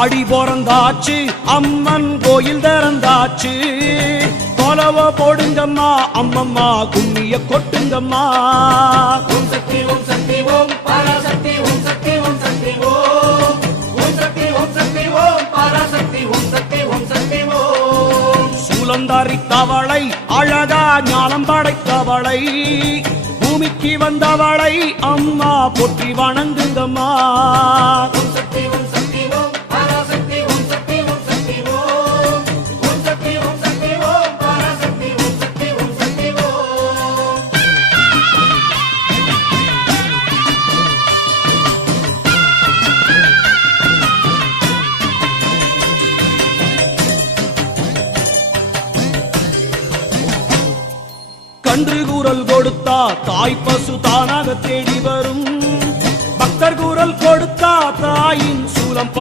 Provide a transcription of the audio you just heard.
ஆடி பிறந்தாச்சு அம்மன் கோயில் திறந்தாச்சு கொலவ போடுங்கம்மா அம்மம்மா கும்மிய கொட்டுங்கம்மா ஓம் சக்தி ஓம் சக்தி ஓம் பராசக்தி ஓம் சக்தி ஓம் சக்தி ஓம் ஓம் சக்தி ஓம் சக்தி ஓம் பராசக்தி ஓம் சக்தி ஓம் சக்தி ஓம் சூலந்தாரி தவளை அழகா ஞானம் படைத்தவளை பூமிக்கு வந்தவளை அம்மா போற்றி வணங்குங்கம்மா ஓம் சக்தி ஓம் சக்தி ஓம் பராசக்தி ஓம் சக்தி ஓம் சக்தி ஓம் ஓம் சக்தி ஓம் சக்தி ஓம் பராசக்தி ஓம் சக்தி ஓம் சக்தி ஓம் கன்று கூறல் கொடுத்தா தாய் பசு தானாக தேடி வரும் பக்தர் கூறல் கொடுத்தா தாயின் சூலம்